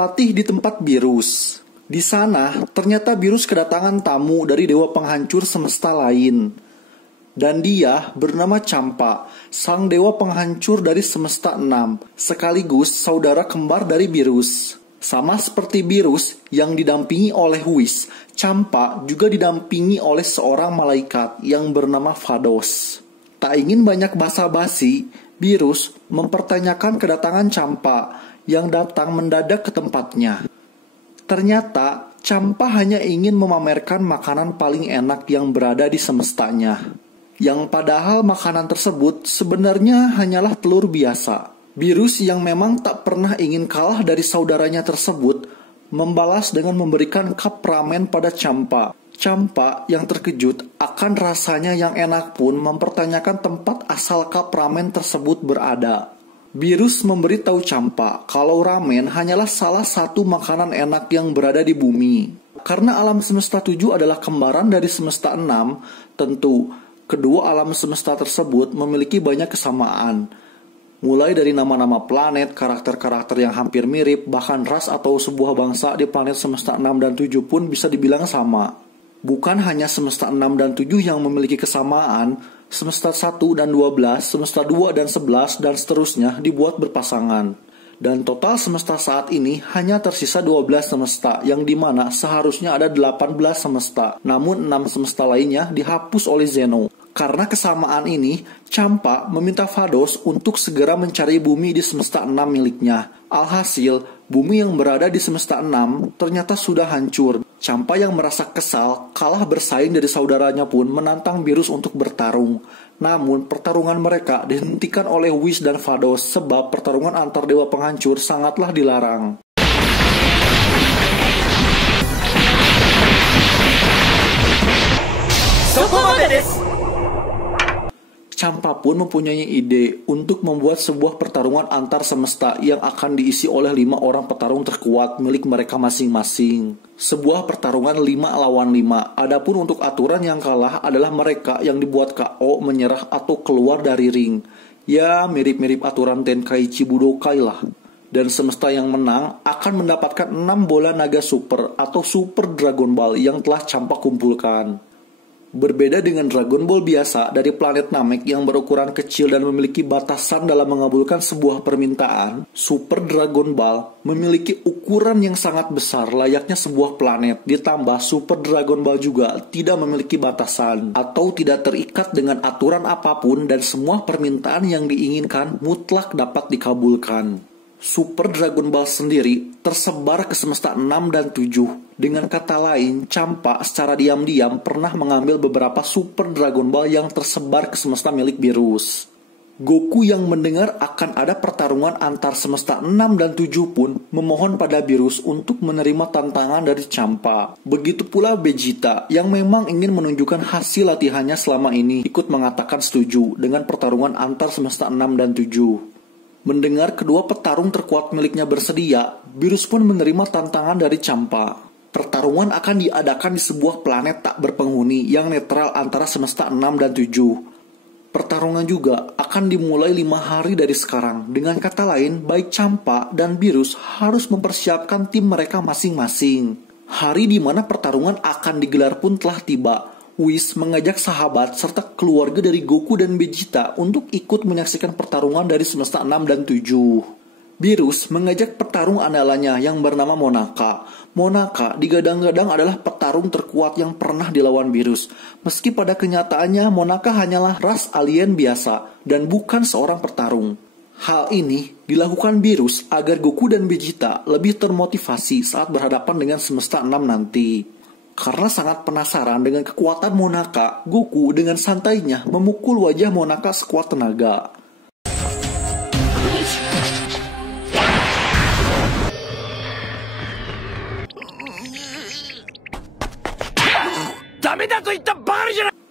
berlatih di tempat Beerus. Di sana, ternyata Beerus kedatangan tamu dari dewa penghancur semesta lain. Dan dia bernama Champa, sang dewa penghancur dari semesta 6, sekaligus saudara kembar dari Beerus. Sama seperti Beerus yang didampingi oleh Whis, Champa juga didampingi oleh seorang malaikat yang bernama Vados. Tak ingin banyak basa-basi, Beerus mempertanyakan kedatangan Champa yang datang mendadak ke tempatnya. Ternyata Champa hanya ingin memamerkan makanan paling enak yang berada di semestanya. Yang padahal makanan tersebut sebenarnya hanyalah telur biasa. Beerus yang memang tak pernah ingin kalah dari saudaranya tersebut membalas dengan memberikan cup ramen pada Champa. Champa yang terkejut akan rasanya yang enak pun mempertanyakan tempat asal cup ramen tersebut berada. Beerus memberitahu Champa kalau ramen hanyalah salah satu makanan enak yang berada di bumi. Karena alam semesta 7 adalah kembaran dari semesta 6, tentu kedua alam semesta tersebut memiliki banyak kesamaan. Mulai dari nama-nama planet, karakter-karakter yang hampir mirip, bahkan ras atau sebuah bangsa di planet semesta 6 dan 7 pun bisa dibilang sama. Bukan hanya semesta 6 dan 7 yang memiliki kesamaan, semesta 1 dan 12, semesta 2 dan 11, dan seterusnya dibuat berpasangan. Dan total semesta saat ini hanya tersisa 12 semesta, yang dimana seharusnya ada 18 semesta, namun 6 semesta lainnya dihapus oleh Zeno. Karena kesamaan ini, Champa meminta Vados untuk segera mencari bumi di semesta 6 miliknya. Alhasil, bumi yang berada di semesta 6 ternyata sudah hancur. Champa yang merasa kesal, kalah bersaing dari saudaranya pun menantang Beerus untuk bertarung. Namun, pertarungan mereka dihentikan oleh Whis dan Vados sebab pertarungan antar dewa penghancur sangatlah dilarang. Champa pun mempunyai ide untuk membuat sebuah pertarungan antar semesta yang akan diisi oleh 5 orang petarung terkuat milik mereka masing-masing. Sebuah pertarungan 5 lawan 5. Adapun untuk aturan yang kalah adalah mereka yang dibuat KO, menyerah atau keluar dari ring. Ya, mirip-mirip aturan Tenkaichi Budokai lah. Dan semesta yang menang akan mendapatkan 6 bola naga super atau Super Dragon Ball yang telah Champa kumpulkan. Berbeda dengan Dragon Ball biasa dari planet Namek yang berukuran kecil dan memiliki batasan dalam mengabulkan sebuah permintaan, Super Dragon Ball memiliki ukuran yang sangat besar layaknya sebuah planet. Ditambah Super Dragon Ball juga tidak memiliki batasan atau tidak terikat dengan aturan apapun dan semua permintaan yang diinginkan mutlak dapat dikabulkan. Super Dragon Ball sendiri tersebar ke semesta 6 dan 7. Dengan kata lain, Champa secara diam-diam pernah mengambil beberapa Super Dragon Ball yang tersebar ke semesta milik Beerus. Goku yang mendengar akan ada pertarungan antar semesta 6 dan 7 pun memohon pada Beerus untuk menerima tantangan dari Champa. Begitu pula Vegeta yang memang ingin menunjukkan hasil latihannya selama ini ikut mengatakan setuju dengan pertarungan antar semesta 6 dan 7. Mendengar kedua petarung terkuat miliknya bersedia, Beerus pun menerima tantangan dari Champa. Pertarungan akan diadakan di sebuah planet tak berpenghuni yang netral antara semesta 6 dan 7. Pertarungan juga akan dimulai 5 hari dari sekarang. Dengan kata lain, baik Champa dan Beerus harus mempersiapkan tim mereka masing-masing. Hari di mana pertarungan akan digelar pun telah tiba. Whis mengajak sahabat serta keluarga dari Goku dan Vegeta untuk ikut menyaksikan pertarungan dari semesta 6 dan 7. Beerus mengajak petarung andalannya yang bernama Monaka. Monaka digadang-gadang adalah petarung terkuat yang pernah dilawan Beerus. Meski pada kenyataannya Monaka hanyalah ras alien biasa dan bukan seorang petarung. Hal ini dilakukan Beerus agar Goku dan Vegeta lebih termotivasi saat berhadapan dengan semesta 6 nanti. Karena sangat penasaran dengan kekuatan Monaka, Goku dengan santainya memukul wajah Monaka sekuat tenaga.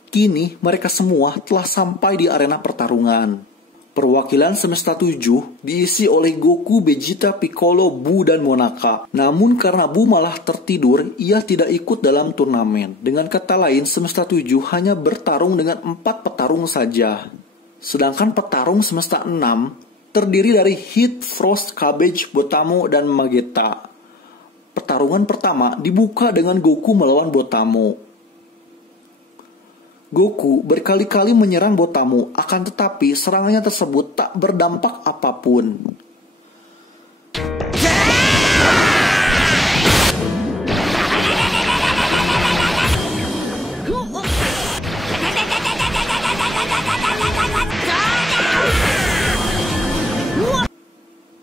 Kini mereka semua telah sampai di arena pertarungan. Perwakilan semesta 7 diisi oleh Goku, Vegeta, Piccolo, Buu, dan Monaka. Namun karena Buu malah tertidur, ia tidak ikut dalam turnamen. Dengan kata lain, semesta 7 hanya bertarung dengan 4 petarung saja. Sedangkan petarung semesta 6 terdiri dari Heat, Frost, Cabbage, Botamo, dan Magetta. Pertarungan pertama dibuka dengan Goku melawan Botamo. Goku berkali-kali menyerang Botamo, akan tetapi serangannya tersebut tak berdampak apapun.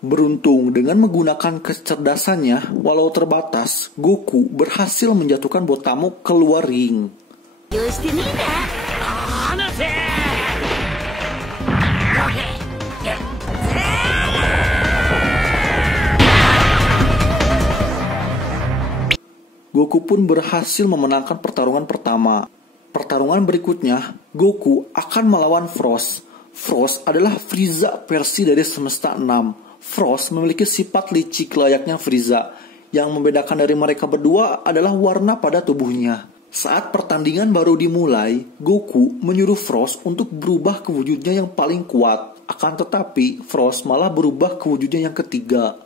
Beruntung dengan menggunakan kecerdasannya, walau terbatas, Goku berhasil menjatuhkan Botamo keluar ring. Goku pun berhasil memenangkan pertarungan pertama. Pertarungan berikutnya, Goku akan melawan Frost. Frost adalah Frieza versi dari semesta 6. Frost memiliki sifat licik layaknya Frieza. Yang membedakan dari mereka berdua adalah warna pada tubuhnya. Saat pertandingan baru dimulai, Goku menyuruh Frost untuk berubah ke wujudnya yang paling kuat. Akan tetapi, Frost malah berubah ke wujudnya yang ketiga.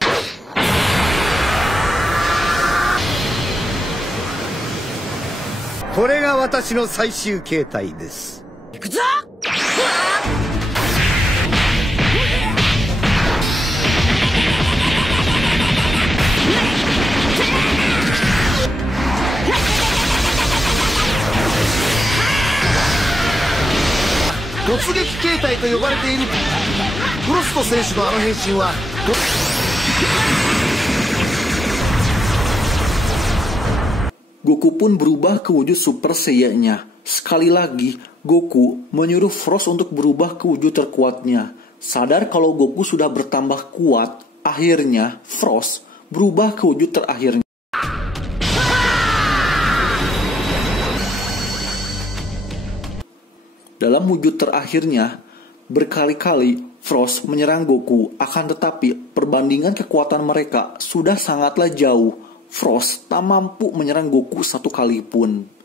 Ini adalah watashi no saishū keitai desu. Ikuzo! 突撃形態と呼ばれている。フロスト選手のあの変身はGoku pun berubah ke wujud Super Saiyan-nya. Sekali lagi, Goku menyuruh Frost untuk berubah ke wujud terkuatnya. Sadar kalau Goku sudah bertambah kuat, akhirnya Frost berubah ke wujud terakhirnya. Dalam wujud terakhirnya, berkali-kali Frost menyerang Goku, akan tetapi perbandingan kekuatan mereka sudah sangatlah jauh. Frost tak mampu menyerang Goku satu kali pun.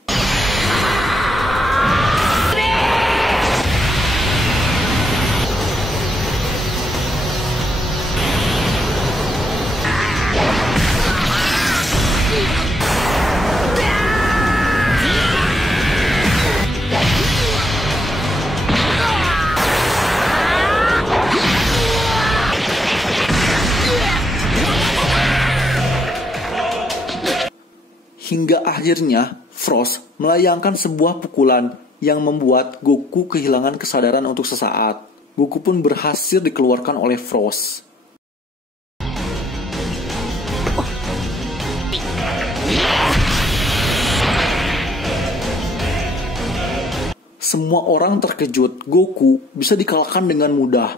Hingga akhirnya Frost melayangkan sebuah pukulan yang membuat Goku kehilangan kesadaran untuk sesaat. Goku pun berhasil dikeluarkan oleh Frost. Semua orang terkejut Goku bisa dikalahkan dengan mudah.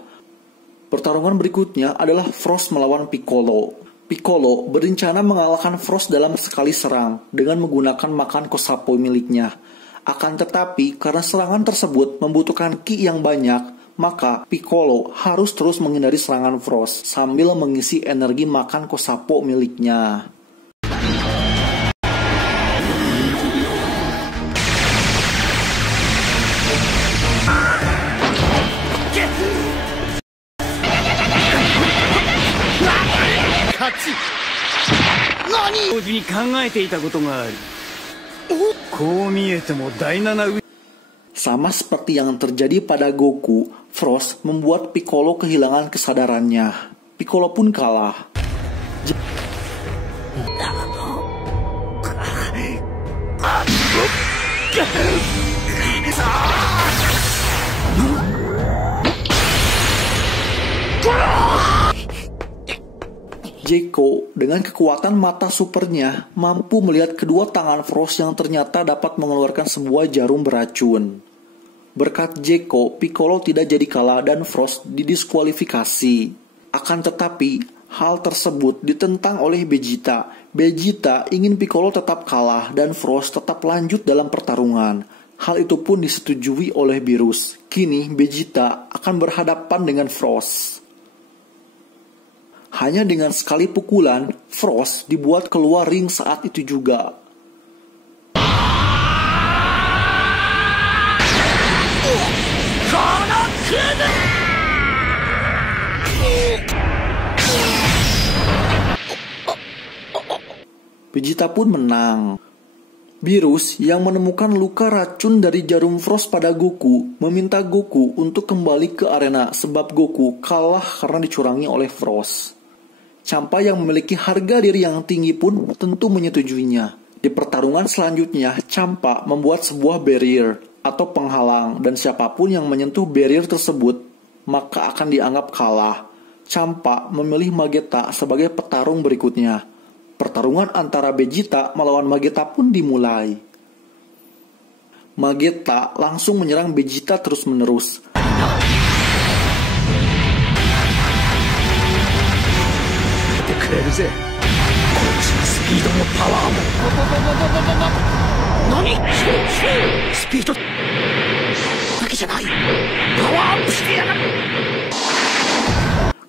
Pertarungan berikutnya adalah Frost melawan Piccolo. Piccolo berencana mengalahkan Frost dalam sekali serang dengan menggunakan makan Kosapo miliknya. Akan tetapi, karena serangan tersebut membutuhkan ki yang banyak, maka Piccolo harus terus menghindari serangan Frost sambil mengisi energi makan Kosapo miliknya. Sama seperti yang terjadi pada Goku, Frost membuat Piccolo kehilangan kesadarannya. Piccolo pun kalah. Jaco dengan kekuatan mata supernya mampu melihat kedua tangan Frost yang ternyata dapat mengeluarkan sebuah jarum beracun. Berkat Jaco, Piccolo tidak jadi kalah dan Frost didiskualifikasi. Akan tetapi, hal tersebut ditentang oleh Vegeta. Vegeta ingin Piccolo tetap kalah dan Frost tetap lanjut dalam pertarungan. Hal itu pun disetujui oleh Beerus. Kini Vegeta akan berhadapan dengan Frost. Hanya dengan sekali pukulan, Frost dibuat keluar ring saat itu juga. Vegeta pun menang. Beerus yang menemukan luka racun dari jarum Frost pada Goku meminta Goku untuk kembali ke arena sebab Goku kalah karena dicurangi oleh Frost. Champa yang memiliki harga diri yang tinggi pun tentu menyetujuinya. Di pertarungan selanjutnya, Champa membuat sebuah barrier atau penghalang dan siapapun yang menyentuh barrier tersebut maka akan dianggap kalah. Champa memilih Magetta sebagai petarung berikutnya. Pertarungan antara Vegeta melawan Magetta pun dimulai. Magetta langsung menyerang Vegeta terus-menerus.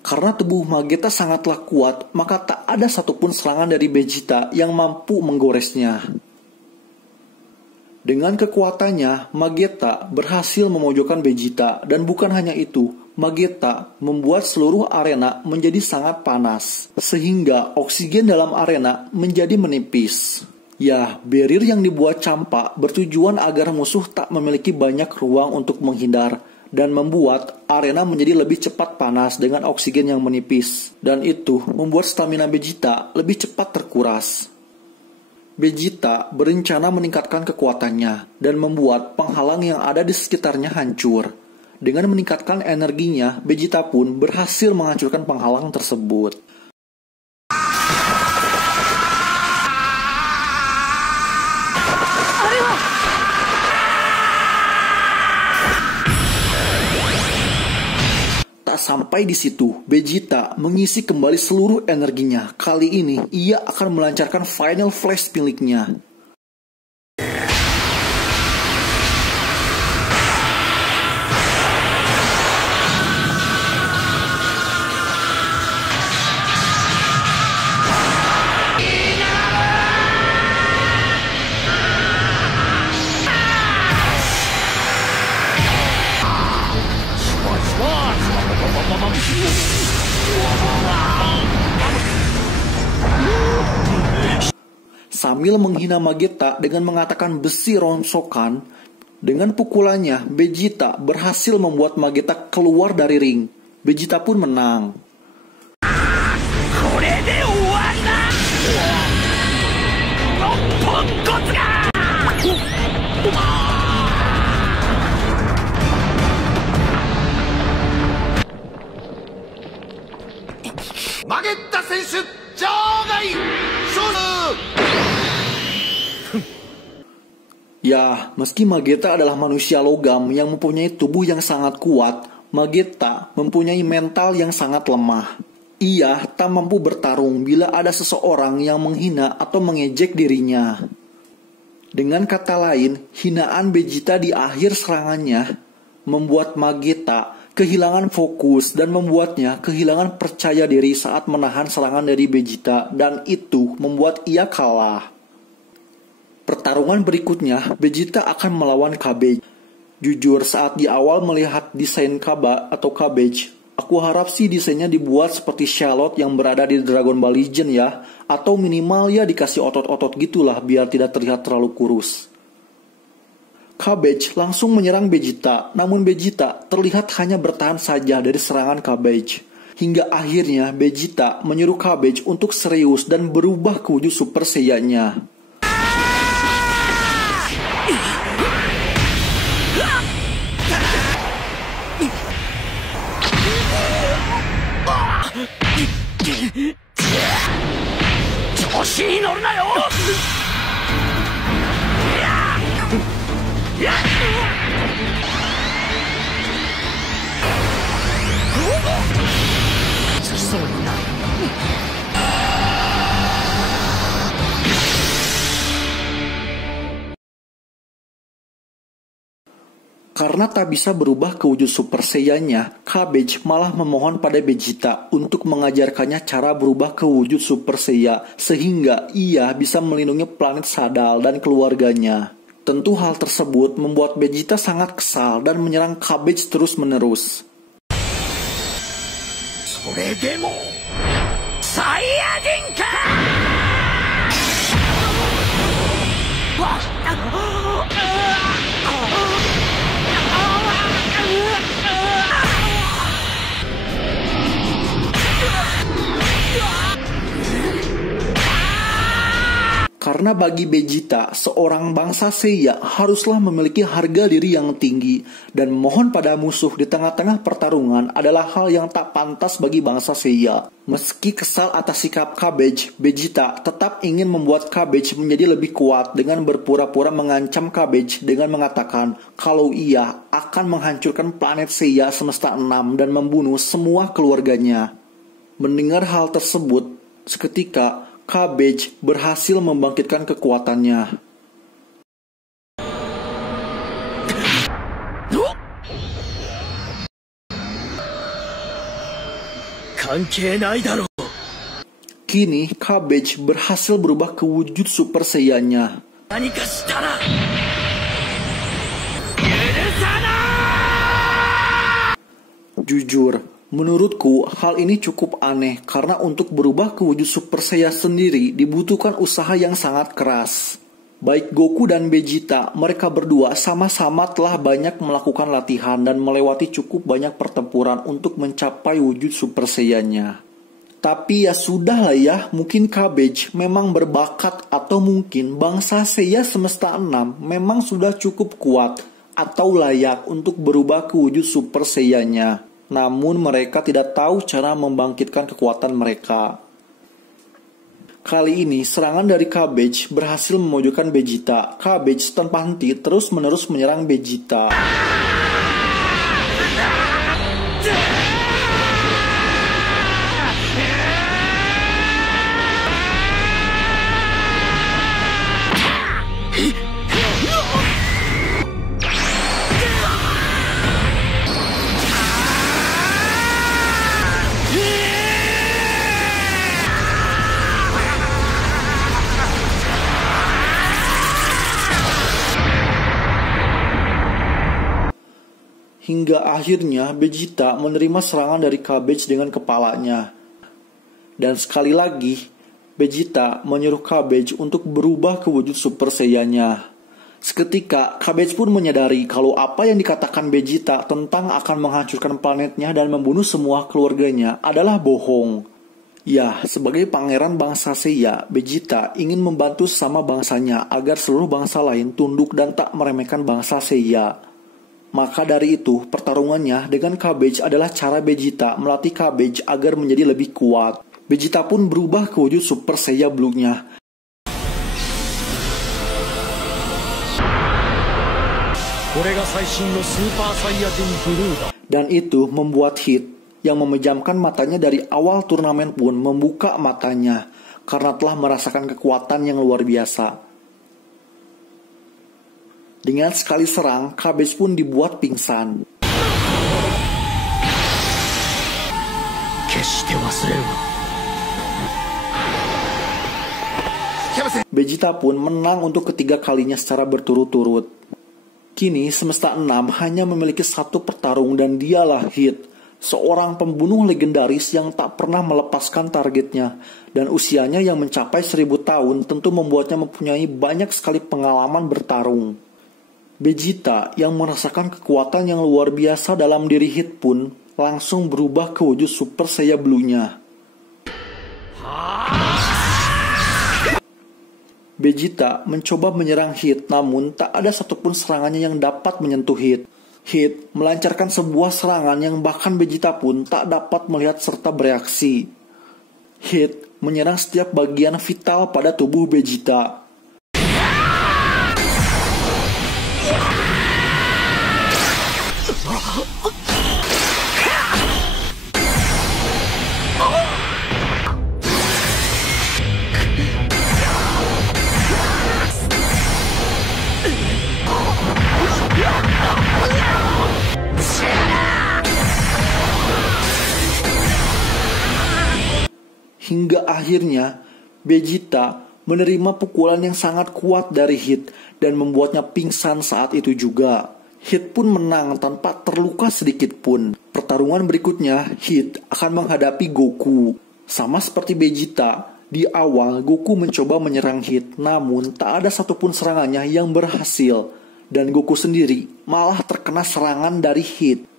Karena tubuh Magetta sangatlah kuat, maka tak ada satupun serangan dari Vegeta yang mampu menggoresnya. Dengan kekuatannya, Magetta berhasil memojokkan Vegeta, dan bukan hanya itu, Magetta membuat seluruh arena menjadi sangat panas, sehingga oksigen dalam arena menjadi menipis. Ya, barrier yang dibuat Champa bertujuan agar musuh tak memiliki banyak ruang untuk menghindar, dan membuat arena menjadi lebih cepat panas dengan oksigen yang menipis. Dan itu membuat stamina Vegeta lebih cepat terkuras. Vegeta berencana meningkatkan kekuatannya dan membuat penghalang yang ada di sekitarnya hancur. Dengan meningkatkan energinya, Vegeta pun berhasil menghancurkan penghalang tersebut. Sampai di situ, Vegeta mengisi kembali seluruh energinya. Kali ini, ia akan melancarkan Final Flash miliknya. Sambil menghina Magetta dengan mengatakan besi rongsokan, dengan pukulannya Vegeta berhasil membuat Magetta keluar dari ring. Vegeta pun menang. Magetta 選手場外勝負。Ya, meski Magetta adalah manusia logam yang mempunyai tubuh yang sangat kuat, Magetta mempunyai mental yang sangat lemah. Ia tak mampu bertarung bila ada seseorang yang menghina atau mengejek dirinya. Dengan kata lain, hinaan Vegeta di akhir serangannya membuat Magetta kehilangan fokus dan membuatnya kehilangan percaya diri saat menahan serangan dari Vegeta, dan itu membuat ia kalah. Pertarungan berikutnya, Vegeta akan melawan Cabbage. Jujur, saat di awal melihat desain Kaba atau Cabbage, aku harap sih desainnya dibuat seperti Charlotte yang berada di Dragon Ball Legend ya, atau minimal ya dikasih otot-otot gitulah biar tidak terlihat terlalu kurus. Cabbage langsung menyerang Vegeta, namun Vegeta terlihat hanya bertahan saja dari serangan Cabbage. Hingga akhirnya Vegeta menyuruh Cabbage untuk serius dan berubah ke wujud Super Saiyan-nya. Karena tak bisa berubah ke wujud Super Saiyan-nya, Cabbage malah memohon pada Vegeta untuk mengajarkannya cara berubah ke wujud Super Saiyan sehingga ia bisa melindungi planet Sadal dan keluarganya. Tentu hal tersebut membuat Vegeta sangat kesal dan menyerang Cabbage terus-menerus. Karena bagi Vegeta, seorang bangsa Seiya haruslah memiliki harga diri yang tinggi, dan memohon pada musuh di tengah-tengah pertarungan adalah hal yang tak pantas bagi bangsa Seiya. Meski kesal atas sikap Cabbage, Vegeta tetap ingin membuat Cabbage menjadi lebih kuat dengan berpura-pura mengancam Cabbage dengan mengatakan kalau ia akan menghancurkan planet Seiya semesta 6 dan membunuh semua keluarganya. Mendengar hal tersebut, seketika Cabbage berhasil membangkitkan kekuatannya. Kini Cabbage berhasil berubah ke wujud Super Saiyan-nya. Jujur, menurutku hal ini cukup aneh karena untuk berubah ke wujud Super Saiyan sendiri dibutuhkan usaha yang sangat keras. Baik Goku dan Vegeta, mereka berdua sama-sama telah banyak melakukan latihan dan melewati cukup banyak pertempuran untuk mencapai wujud Super Saiyan-nya. Tapi ya sudahlah ya, mungkin Cabbage memang berbakat atau mungkin bangsa Seiya semesta 6 memang sudah cukup kuat atau layak untuk berubah ke wujud Super Saiyan-nya. Namun mereka tidak tahu cara membangkitkan kekuatan mereka. Kali ini serangan dari Cabbage berhasil memojokkan Vegeta. Cabbage tanpa henti terus-menerus menyerang Vegeta. Hingga akhirnya Vegeta menerima serangan dari Cabbage dengan kepalanya. Dan sekali lagi, Vegeta menyuruh Cabbage untuk berubah ke wujud Super Saiyan-nya. Seketika, Cabbage pun menyadari kalau apa yang dikatakan Vegeta tentang akan menghancurkan planetnya dan membunuh semua keluarganya adalah bohong. Ya, sebagai pangeran bangsa Seiya, Vegeta ingin membantu sama bangsanya agar seluruh bangsa lain tunduk dan tak meremehkan bangsa Seiya. Maka dari itu, pertarungannya dengan Cabbage adalah cara Vegeta melatih Cabbage agar menjadi lebih kuat. Vegeta pun berubah ke wujud Super Saiyan Blue-nya. Dan itu membuat Hit, yang memejamkan matanya dari awal turnamen pun membuka matanya, karena telah merasakan kekuatan yang luar biasa. Dengan sekali serang, Cabbage pun dibuat pingsan. Vegeta pun menang untuk ketiga kalinya secara berturut-turut. Kini semesta 6 hanya memiliki satu petarung dan dialah Hit, seorang pembunuh legendaris yang tak pernah melepaskan targetnya. Dan usianya yang mencapai 1000 tahun tentu membuatnya mempunyai banyak sekali pengalaman bertarung. Vegeta yang merasakan kekuatan yang luar biasa dalam diri Hit pun langsung berubah ke wujud Super Saiyan Blue-nya. Vegeta mencoba menyerang Hit, namun tak ada satupun serangannya yang dapat menyentuh Hit. Hit melancarkan sebuah serangan yang bahkan Vegeta pun tak dapat melihat serta bereaksi. Hit menyerang setiap bagian vital pada tubuh Vegeta. Hingga akhirnya Vegeta menerima pukulan yang sangat kuat dari Hit dan membuatnya pingsan saat itu juga. Hit pun menang tanpa terluka sedikit pun. Pertarungan berikutnya, Hit akan menghadapi Goku. Sama seperti Vegeta, Di awal, Goku mencoba menyerang Hit, namun tak ada satupun serangannya yang berhasil. Dan Goku sendiri malah terkena serangan dari Hit.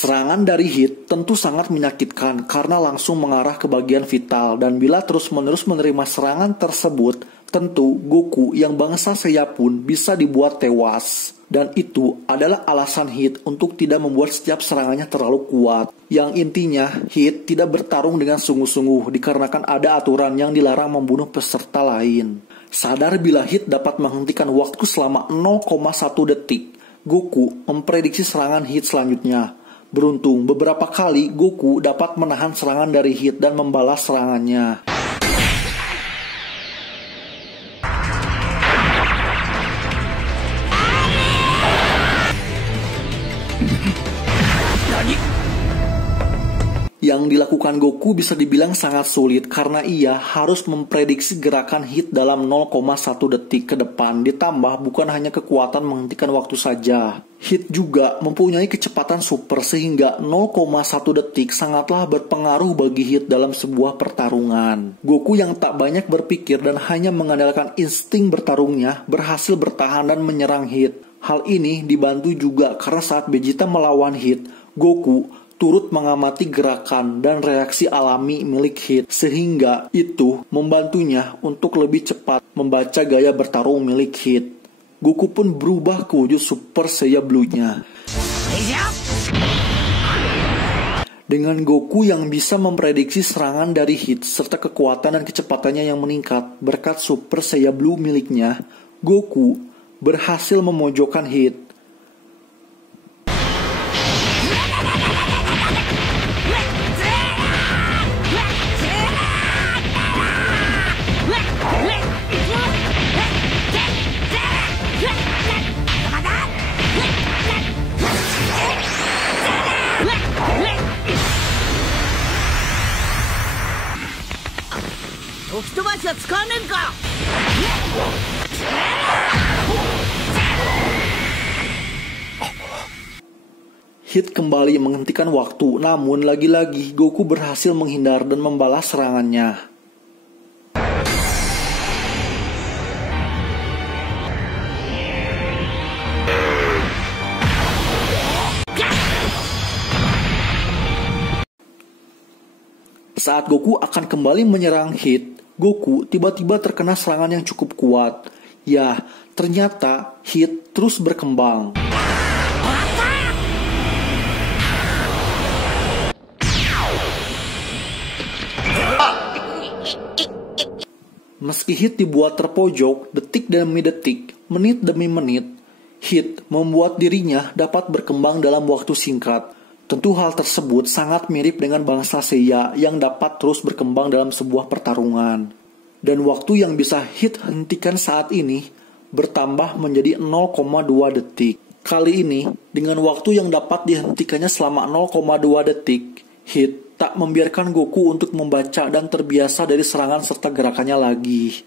Serangan dari Hit tentu sangat menyakitkan karena langsung mengarah ke bagian vital, dan bila terus-menerus menerima serangan tersebut, tentu Goku yang bangsa Seiya pun bisa dibuat tewas. Dan itu adalah alasan Hit untuk tidak membuat setiap serangannya terlalu kuat. Yang intinya, Hit tidak bertarung dengan sungguh-sungguh dikarenakan ada aturan yang dilarang membunuh peserta lain. Sadar bila Hit dapat menghentikan waktu selama 0,1 detik, Goku memprediksi serangan Hit selanjutnya. Beruntung, beberapa kali Goku dapat menahan serangan dari Hit dan membalas serangannya. Yang dilakukan Goku bisa dibilang sangat sulit karena ia harus memprediksi gerakan Hit dalam 0,1 detik ke depan, ditambah bukan hanya kekuatan menghentikan waktu saja. Hit juga mempunyai kecepatan super sehingga 0,1 detik sangatlah berpengaruh bagi Hit dalam sebuah pertarungan. Goku yang tak banyak berpikir dan hanya mengandalkan insting bertarungnya berhasil bertahan dan menyerang Hit. Hal ini dibantu juga karena saat Vegeta melawan Hit, Goku turut mengamati gerakan dan reaksi alami milik Hit, sehingga itu membantunya untuk lebih cepat membaca gaya bertarung milik Hit. Goku pun berubah ke wujud Super Saiya Blue-nya. Dengan Goku yang bisa memprediksi serangan dari Hit serta kekuatan dan kecepatannya yang meningkat berkat Super Saiya Blue miliknya, Goku berhasil memojokkan Hit. Hit kembali menghentikan waktu, namun lagi-lagi Goku berhasil menghindar dan membalas serangannya. Saat Goku akan kembali menyerang Hit, Goku tiba-tiba terkena serangan yang cukup kuat. Ya, ternyata Hit terus berkembang. Meski Hit dibuat terpojok detik demi detik, menit demi menit, Hit membuat dirinya dapat berkembang dalam waktu singkat. Tentu hal tersebut sangat mirip dengan bangsa Seiya yang dapat terus berkembang dalam sebuah pertarungan. Dan waktu yang bisa Hit hentikan saat ini bertambah menjadi 0,2 detik. Kali ini, dengan waktu yang dapat dihentikannya selama 0,2 detik, Hit tak membiarkan Goku untuk membaca dan terbiasa dari serangan serta gerakannya lagi.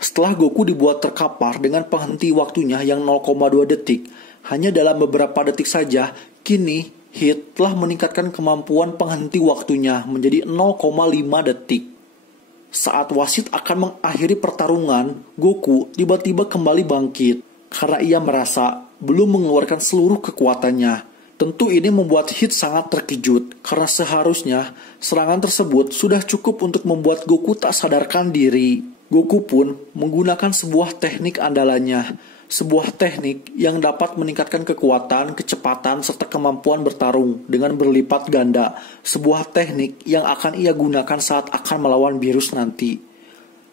Setelah Goku dibuat terkapar dengan penghenti waktunya yang 0,2 detik, hanya dalam beberapa detik saja, kini Hit telah meningkatkan kemampuan penghenti waktunya menjadi 0,5 detik. Saat wasit akan mengakhiri pertarungan, Goku tiba-tiba kembali bangkit karena ia merasa belum mengeluarkan seluruh kekuatannya. Tentu ini membuat Hit sangat terkejut karena seharusnya serangan tersebut sudah cukup untuk membuat Goku tak sadarkan diri. Goku pun menggunakan sebuah teknik andalannya, sebuah teknik yang dapat meningkatkan kekuatan, kecepatan, serta kemampuan bertarung dengan berlipat ganda. Sebuah teknik yang akan ia gunakan saat akan melawan Beerus nanti.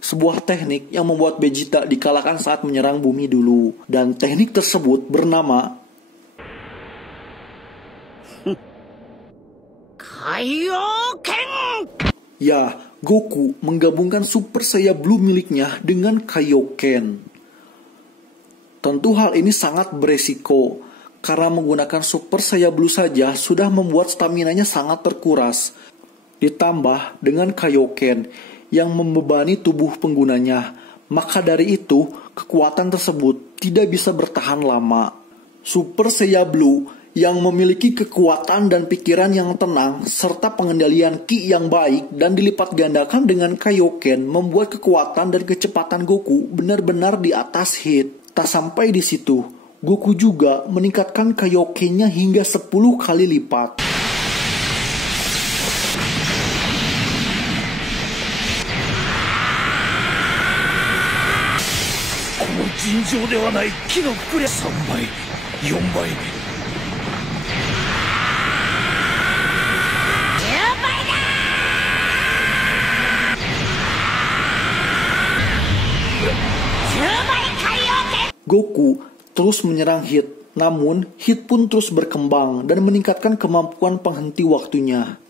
Sebuah teknik yang membuat Vegeta dikalahkan saat menyerang bumi dulu. Dan teknik tersebut bernama Kaioken. Ya, Goku menggabungkan Super Saiyan Blue miliknya dengan Kaioken. Tentu hal ini sangat beresiko, karena menggunakan Super Saiyan Blue saja sudah membuat staminanya sangat terkuras. Ditambah dengan Kaioken yang membebani tubuh penggunanya, maka dari itu kekuatan tersebut tidak bisa bertahan lama. Super Saiyan Blue yang memiliki kekuatan dan pikiran yang tenang serta pengendalian ki yang baik dan dilipat gandakan dengan Kaioken membuat kekuatan dan kecepatan Goku benar-benar di atas Hit. Tak sampai di situ, Goku juga meningkatkan Kaioken-nya hingga 10 kali lipat. Goku terus menyerang Hit, namun Hit pun terus berkembang dan meningkatkan kemampuan penghenti waktunya.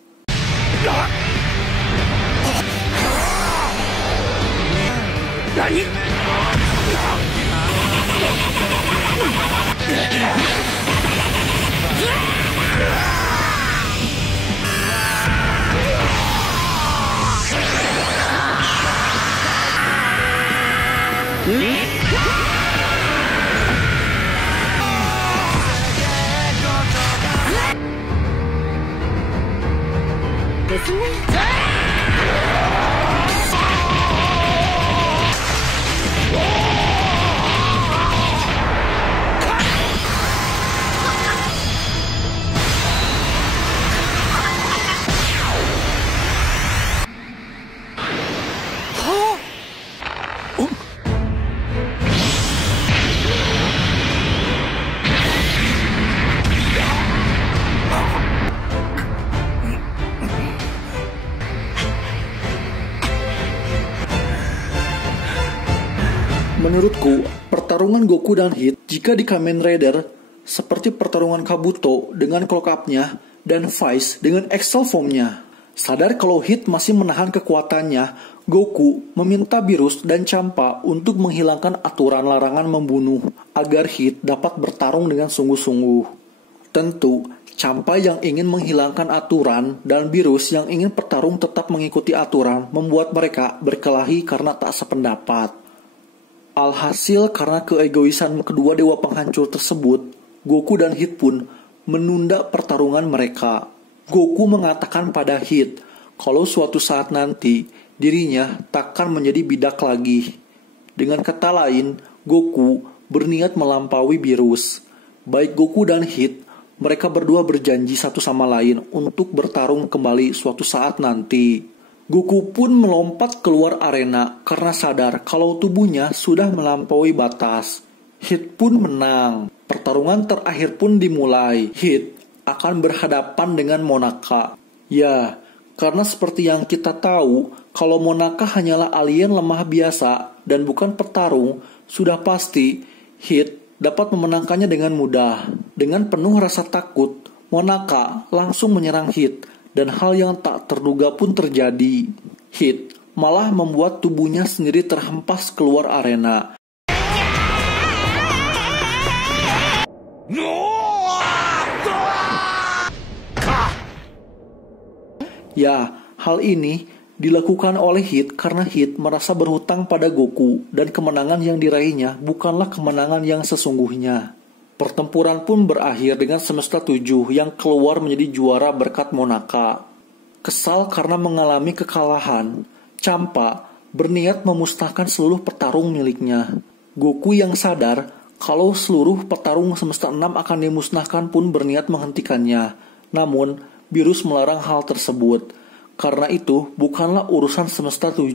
Menurutku, pertarungan Goku dan Hit jika di Kamen Rider seperti pertarungan Kabuto dengan clock up-nya dan Vice dengan Excel Form-nya. Sadar kalau Hit masih menahan kekuatannya, Goku meminta Beerus dan Champa untuk menghilangkan aturan larangan membunuh agar Hit dapat bertarung dengan sungguh-sungguh. Tentu, Champa yang ingin menghilangkan aturan dan Beerus yang ingin petarung tetap mengikuti aturan membuat mereka berkelahi karena tak sependapat. Alhasil karena keegoisan kedua dewa penghancur tersebut, Goku dan Hit pun menunda pertarungan mereka. Goku mengatakan pada Hit kalau suatu saat nanti dirinya takkan menjadi bidak lagi. Dengan kata lain, Goku berniat melampaui Beerus. Baik Goku dan Hit, mereka berdua berjanji satu sama lain untuk bertarung kembali suatu saat nanti. Goku pun melompat keluar arena karena sadar kalau tubuhnya sudah melampaui batas. Hit pun menang. Pertarungan terakhir pun dimulai. Hit akan berhadapan dengan Monaka. Ya, karena seperti yang kita tahu, kalau Monaka hanyalah alien lemah biasa dan bukan petarung, sudah pasti Hit dapat memenangkannya dengan mudah. Dengan penuh rasa takut, Monaka langsung menyerang Hit. Dan hal yang tak terduga pun terjadi. Hit malah membuat tubuhnya sendiri terhempas keluar arena. Ya, hal ini dilakukan oleh Hit karena Hit merasa berhutang pada Goku dan kemenangan yang diraihnya bukanlah kemenangan yang sesungguhnya. Pertempuran pun berakhir dengan Semesta 7 yang keluar menjadi juara berkat Monaka. Kesal karena mengalami kekalahan, Champa berniat memusnahkan seluruh petarung miliknya. Goku yang sadar kalau seluruh petarung Semesta 6 akan dimusnahkan pun berniat menghentikannya. Namun, Beerus melarang hal tersebut. Karena itu bukanlah urusan Semesta 7.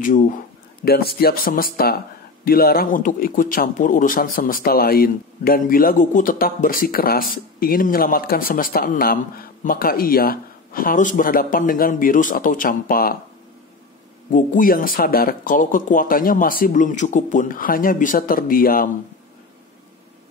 Dan setiap semesta dilarang untuk ikut campur urusan semesta lain. Dan bila Goku tetap bersikeras ingin menyelamatkan semesta 6, maka ia harus berhadapan dengan Beerus atau Champa. Goku yang sadar kalau kekuatannya masih belum cukup pun hanya bisa terdiam.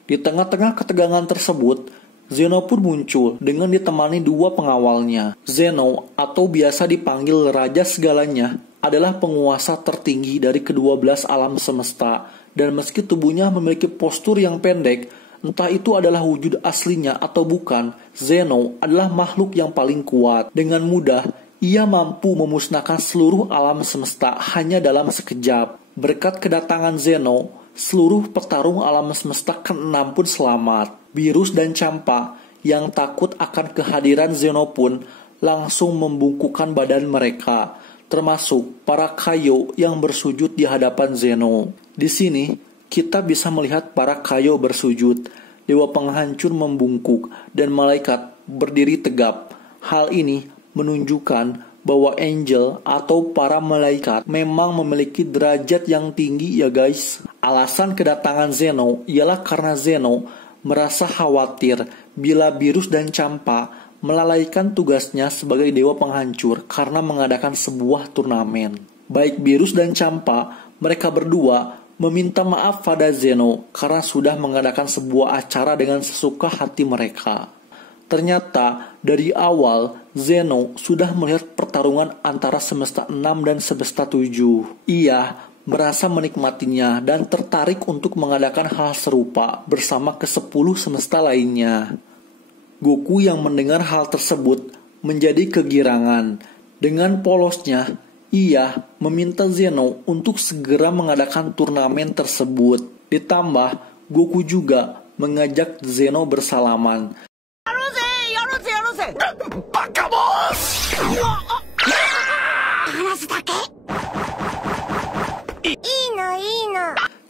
Di tengah-tengah ketegangan tersebut, Zeno pun muncul dengan ditemani dua pengawalnya. Zeno atau biasa dipanggil Raja Segalanya adalah penguasa tertinggi dari ke-12 alam semesta, dan meski tubuhnya memiliki postur yang pendek, entah itu adalah wujud aslinya atau bukan, Zeno adalah makhluk yang paling kuat. Dengan mudah, ia mampu memusnahkan seluruh alam semesta hanya dalam sekejap. Berkat kedatangan Zeno, seluruh petarung alam semesta ke-6 pun selamat. Beerus dan Champa yang takut akan kehadiran Zeno pun langsung membungkukkan badan mereka, termasuk para Kaio yang bersujud di hadapan Zeno. Di sini, kita bisa melihat para Kaio bersujud, dewa penghancur membungkuk, dan malaikat berdiri tegap. Hal ini menunjukkan bahwa angel atau para malaikat memang memiliki derajat yang tinggi ya guys. Alasan kedatangan Zeno ialah karena Zeno merasa khawatir bila Beerus dan Champa melalaikan tugasnya sebagai dewa penghancur karena mengadakan sebuah turnamen. Baik Beerus dan Champa, mereka berdua meminta maaf pada Zeno karena sudah mengadakan sebuah acara dengan sesuka hati mereka. Ternyata dari awal Zeno sudah melihat pertarungan antara semesta 6 dan semesta 7. Ia merasa menikmatinya dan tertarik untuk mengadakan hal serupa bersama ke-10 semesta lainnya. Goku yang mendengar hal tersebut menjadi kegirangan. Dengan polosnya, ia meminta Zeno untuk segera mengadakan turnamen tersebut. Ditambah, Goku juga mengajak Zeno bersalaman. Baka bos!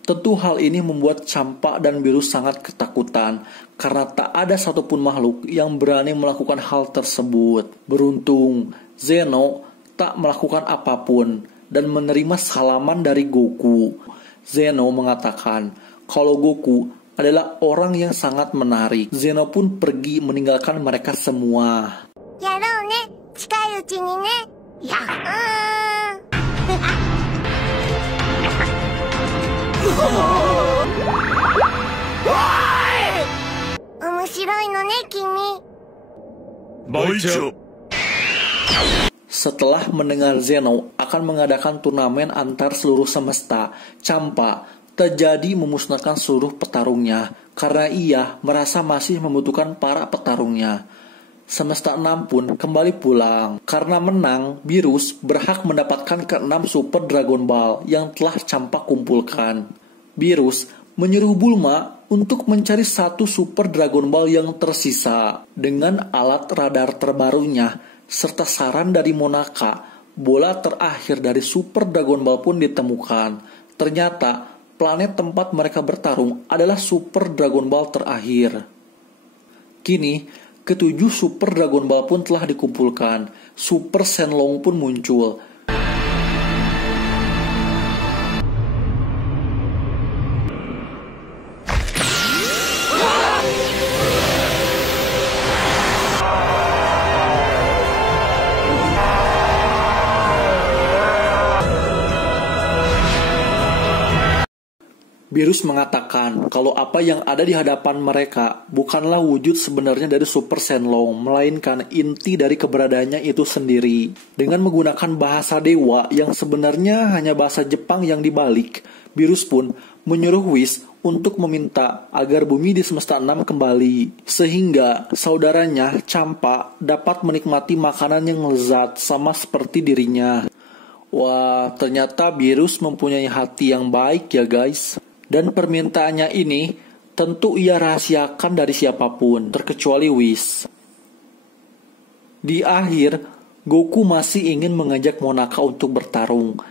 Tentu hal ini membuat Champa dan Beerus sangat ketakutan karena tak ada satupun makhluk yang berani melakukan hal tersebut. Beruntung, Zeno tak melakukan apapun dan menerima salaman dari Goku. Zeno mengatakan kalau Goku adalah orang yang sangat menarik. Zeno pun pergi meninggalkan mereka semua. Setelah mendengar Zeno akan mengadakan turnamen antar seluruh semesta, Champa terjadi memusnahkan seluruh petarungnya karena ia merasa masih membutuhkan para petarungnya. Semesta 6 pun kembali pulang. Karena menang, Beerus berhak mendapatkan ke-6 Super Dragon Ball yang telah Champa kumpulkan. Beerus menyuruh Bulma untuk mencari satu Super Dragon Ball yang tersisa. Dengan alat radar terbarunya serta saran dari Monaka, bola terakhir dari Super Dragon Ball pun ditemukan. Ternyata planet tempat mereka bertarung adalah Super Dragon Ball terakhir. Kini, ke-7 Super Dragon Ball pun telah dikumpulkan. Super Shenlong pun muncul. Beerus mengatakan kalau apa yang ada di hadapan mereka bukanlah wujud sebenarnya dari Super Shenlong, melainkan inti dari keberadaannya itu sendiri. Dengan menggunakan bahasa dewa yang sebenarnya hanya bahasa Jepang yang dibalik, Beerus pun menyuruh Whis untuk meminta agar bumi di semesta 6 kembali, sehingga saudaranya Champa dapat menikmati makanan yang lezat sama seperti dirinya. Wah, ternyata Beerus mempunyai hati yang baik ya guys. Dan permintaannya ini tentu ia rahasiakan dari siapapun, terkecuali Whis. Di akhir, Goku masih ingin mengajak Monaka untuk bertarung.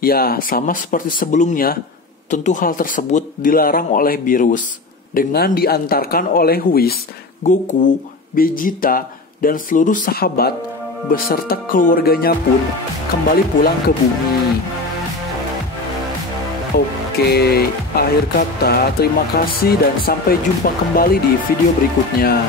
Ya, sama seperti sebelumnya, tentu hal tersebut dilarang oleh Beerus. Dengan diantarkan oleh Whis, Goku, Vegeta, dan seluruh sahabat beserta keluarganya pun kembali pulang ke bumi. Oke, akhir kata terima kasih dan sampai jumpa kembali di video berikutnya.